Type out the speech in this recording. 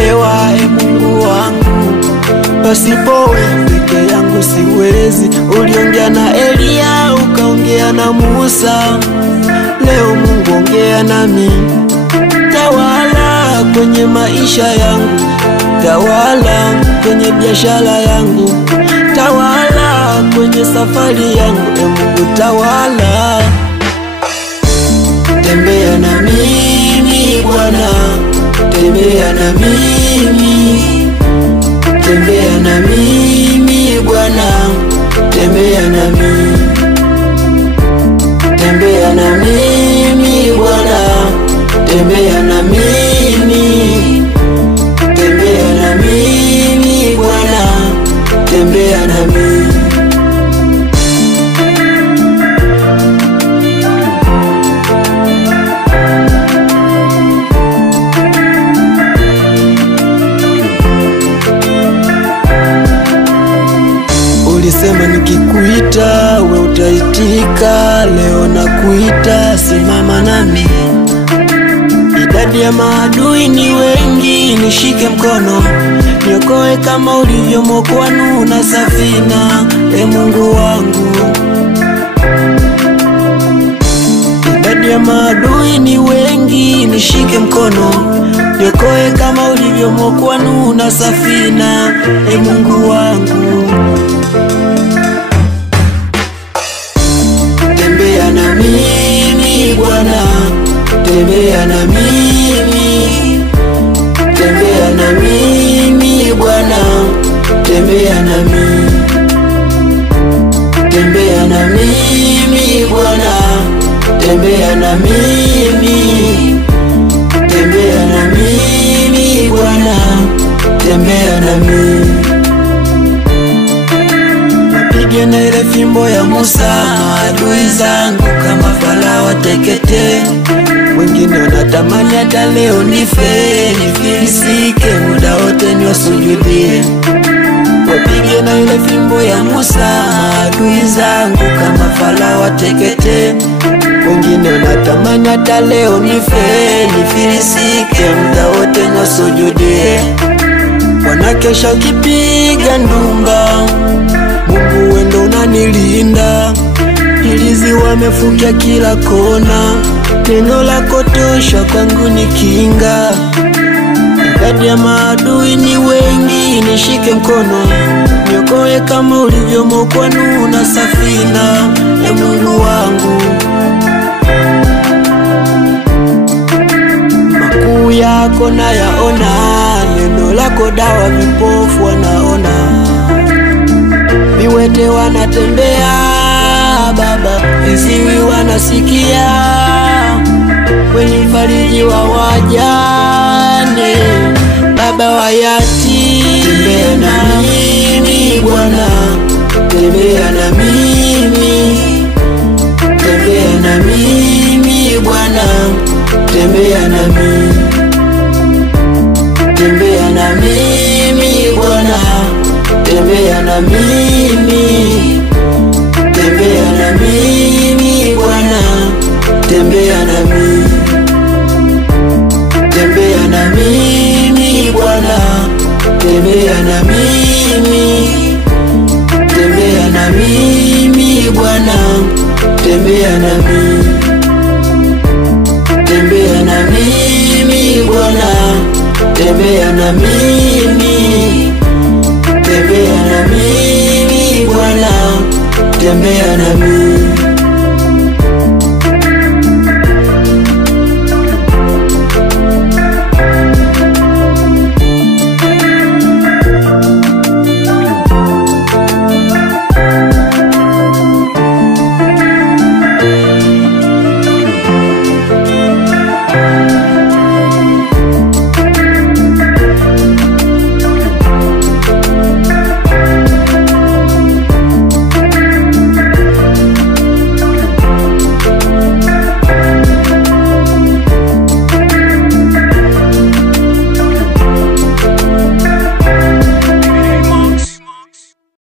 nimelemewa Mungu wangu, pasipo wewe peke yangu siwezi. Uliongea na Elia, ukaongea na Musa, leo Mungu ongea nami. Tawala kwenye maisha yangu, tawala kwenye biashara yangu, tawala kwenye safari yangu. Mungu tawala, tembea na mimi Bwana, tembea na mimi, tembea na mimi Bwana, tembea na mimi, tembea na mimi Bwana, tembea na mimi, tembea na mimi Bwana, tembea na mimi. Ulisema nikikuita we utaitika, leo nakuita, simama nami. Idadi ya maadui ni wengi, nishike mkono, niokoe kama ulivyomwokoa Nuhu na safina. Mungu wangu, idadi ya maadui ni wengi, nishike mkono, niokoe kama ulivyomwokoa Nuhu na safina. Mungu wangu, tembea na mimi Bwana, tembea na mimi, tembea na mimi Bwana, tembea na mimi, tembea na mimi Bwana, tembea na mimi, tembea na mimi Bwana, tembea na mimi. Wapige na ile fimbo ya Musa, maadui zangu kama Farao wateketee. Wengine wanatamani hata leo nife, nifilisike, muda wote niwasujudie. Wapige na ile fimbo ya Musa, maadui zangu kama Farao wateketee. Wengine wanatamani hata leo nife, nifilisike, muda wote niwasujudie. Wanakesha ukipiga ndumba, Mungu wewe ndo unanilinda. Hilizi wamefungia kila kona, neno lako tosha kwangu ni kinga. Idadi ya maadui ni wengi, nishike mkono, niokoe kama ulivyomwokoa Nuhu na safina. Mungu wangu, makuu yako nayaona, neno lako dawa, vipofu wanaona, viwete wanatembea Baba, viziwi wanasikia, kwenye fariji wa wajane Baba wa yatima. Tembea na mimi Bwana, tembea na mimi, tembea na mimi Bwana, tembea na mimi, tembea na mimi Bwana, tembea na mimi, tembea na mimi Bwana, tembea na mimi, tembea na mimi Bwana, tembea na mimi, tembea na mimi Bwana, tembea na mimi, tembea na mimi Bwana, tembea na mimi, tembea na mimi Bwana, tembea na mimi.